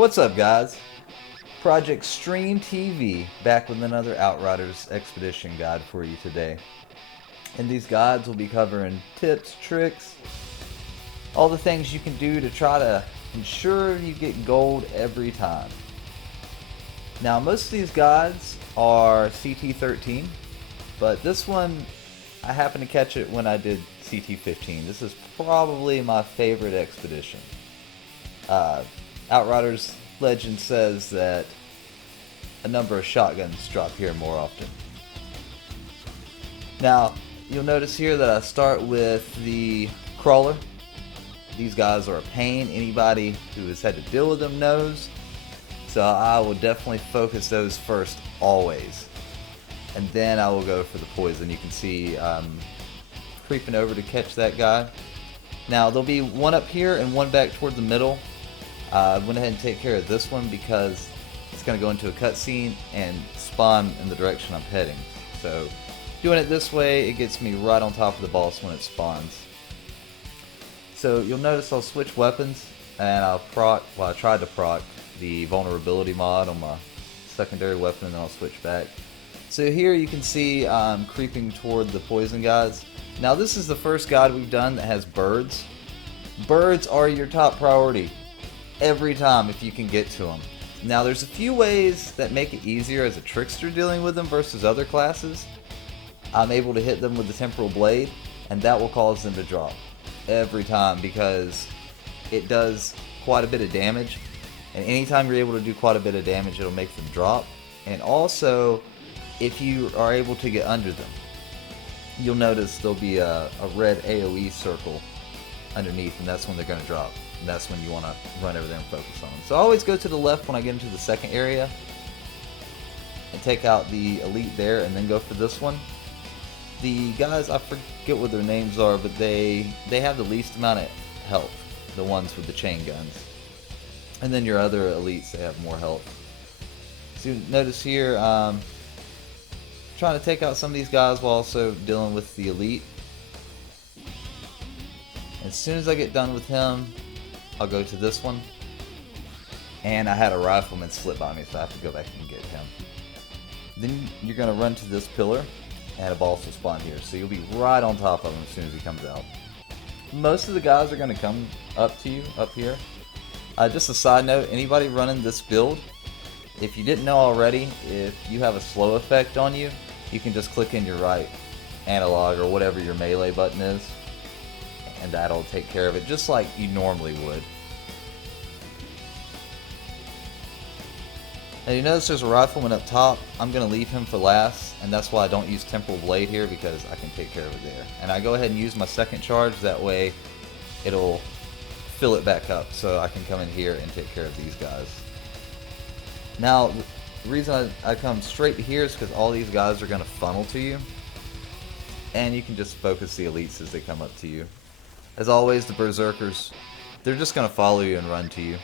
What's up, guys? Project StreamTV back with another Outriders expedition guide for you today. And these guides will be covering tips, tricks, all the things you can do to try to ensure you get gold every time. Now, most of these guides are CT13, but this one, I happened to catch it when I did CT15. This is probably my favorite expedition. Outriders legend says that a number of shotguns drop here more often. Now, you'll notice here that I start with the crawler. These guys are a pain. Anybody who has had to deal with them knows. So I will definitely focus those first always. And then I will go for the poison. You can see creeping over to catch that guy. Now there'll be one up here and one back toward the middle. I went ahead and take care of this one because it's going to go into a cutscene and spawn in the direction I'm heading. So doing it this way, it gets me right on top of the boss when it spawns. So you'll notice I'll switch weapons and I tried to proc the vulnerability mod on my secondary weapon and then I'll switch back. So here you can see I'm creeping toward the poison guys. Now this is the first guide we've done that has birds. Birds are your top priority every time if you can get to them. Now there's a few ways that make it easier as a trickster dealing with them versus other classes. I'm able to hit them with the temporal blade and that will cause them to drop every time because it does quite a bit of damage, and anytime you're able to do quite a bit of damage it'll make them drop. And also if you are able to get under them, you'll notice there'll be a red AoE circle underneath, and that's when they're going to drop. And that's when you want to run over there and focus on them. So I always go to the left when I get into the second area and take out the elite there and then go for this one. The guys, I forget what their names are, but they have the least amount of health, the ones with the chain guns. And then your other elites, they have more health. So you notice here, trying to take out some of these guys while also dealing with the elite. As soon as I get done with him, I'll go to this one. And I had a rifleman slip by me, so I have to go back and get him. Then you're going to run to this pillar, and a boss will spawn here. So you'll be right on top of him as soon as he comes out. Most of the guys are going to come up to you, up here. Just a side note, anybody running this build, if you didn't know already, if you have a slow effect on you, you can just click in your right analog or whatever your melee button is, and that'll take care of it just like you normally would. Now you notice there's a rifleman up top. I'm going to leave him for last, and that's why I don't use temporal blade here, because I can take care of it there. And I go ahead and use my second charge, that way it'll fill it back up so I can come in here and take care of these guys. Now the reason I come straight to here is because all these guys are going to funnel to you, and you can just focus the elites as they come up to you. As always, the berserkers, they're just going to follow you and run to you.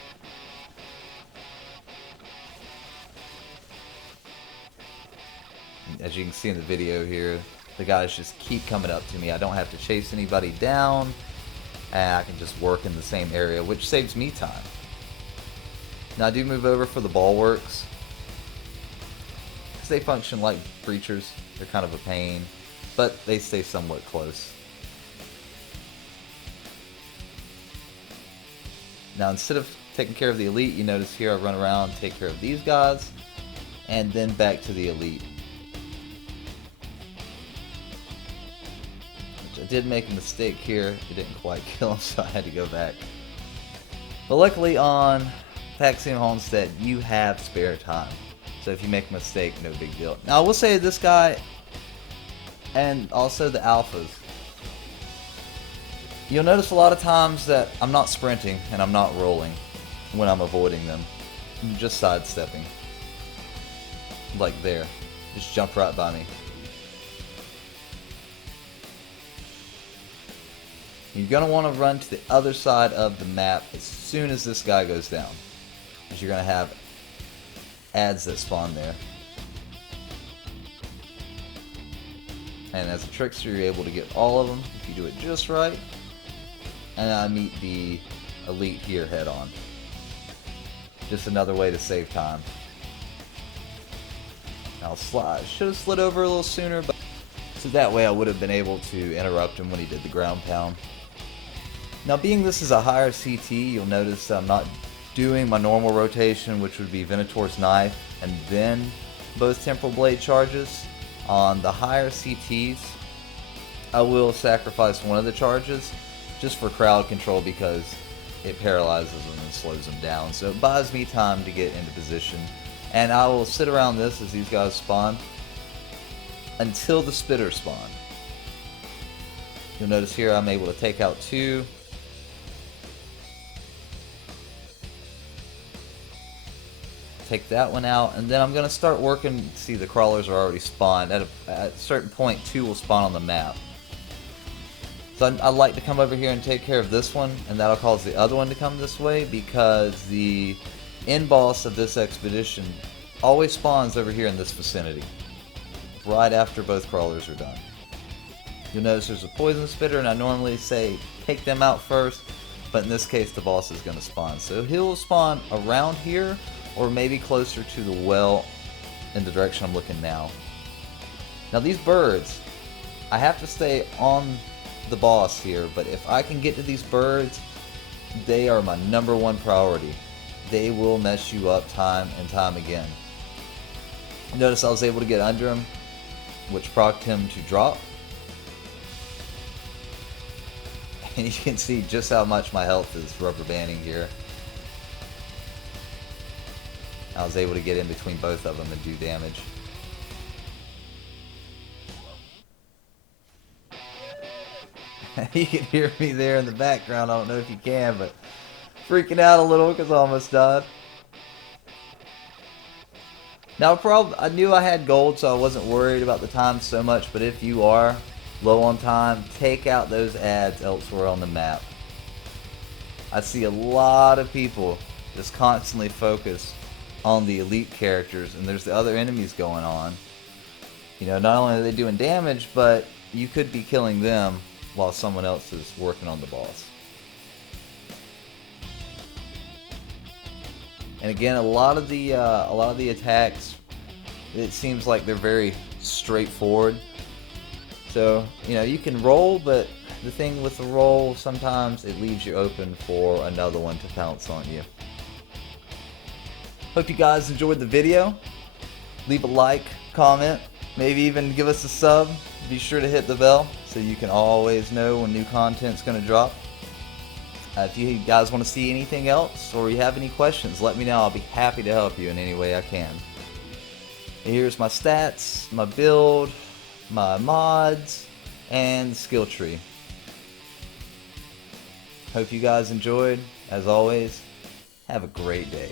As you can see in the video here, the guys just keep coming up to me. I don't have to chase anybody down, and I can just work in the same area, which saves me time. Now I do move over for the bulwarks, because they function like breachers. They're kind of a pain, but they stay somewhat close. Now instead of taking care of the elite, you notice here I run around, take care of these guys, and then back to the elite. Which I did make a mistake here, it didn't quite kill him, so I had to go back. But luckily on Paxian Homestead, you have spare time. So if you make a mistake, no big deal. Now I will say this guy, and also the alphas, you'll notice a lot of times that I'm not sprinting and I'm not rolling when I'm avoiding them. I'm just sidestepping. Like there. Just jump right by me. You're going to want to run to the other side of the map as soon as this guy goes down, because you're going to have ads that spawn there. And as a trickster, you're able to get all of them if you do it just right. And I meet the elite here head on. Just another way to save time. I'll slide. Should have slid over a little sooner, but so that way I would have been able to interrupt him when he did the ground pound. Now, being this is a higher CT, you'll notice I'm not doing my normal rotation, which would be Venator's Knife and then both Temporal Blade charges. On the higher CTs, I will sacrifice one of the charges just for crowd control because it paralyzes them and slows them down. So it buys me time to get into position. And I will sit around this as these guys spawn until the spitters spawn. You'll notice here I'm able to take out 2. Take that one out, and then I'm going to start working. See, the crawlers are already spawned. At a certain point, 2 will spawn on the map. So I like to come over here and take care of this one, and that'll cause the other one to come this way, because the end boss of this expedition always spawns over here in this vicinity, right after both crawlers are done. You'll notice there's a poison spitter, and I normally say take them out first, but in this case the boss is going to spawn. So he'll spawn around here, or maybe closer to the well in the direction I'm looking now. Now these birds, I have to stay on the boss here, but if I can get to these birds, they are my #1 priority. They will mess you up time and time again. Notice I was able to get under him, which procced him to drop. And you can see just how much my health is rubber banding here. I was able to get in between both of them and do damage. You can hear me there in the background. I don't know if you can, but freaking out a little because I almost died. Now, I knew I had gold, so I wasn't worried about the time so much, but if you are low on time, take out those ads elsewhere on the map. I see a lot of people just constantly focus on the elite characters, and there's the other enemies going on. You know, not only are they doing damage, but you could be killing them while someone else is working on the boss. And again, a lot of the attacks, it seems like they're very straightforward. So, you know, you can roll, but the thing with the roll, sometimes it leaves you open for another one to pounce on you. Hope you guys enjoyed the video. Leave a like, comment, maybe even give us a sub. Be sure to hit the bell so you can always know when new content's going to drop. If you guys want to see anything else or you have any questions, let me know. I'll be happy to help you in any way I can. Here's my stats, my build, my mods, and the skill tree. Hope you guys enjoyed. As always, have a great day.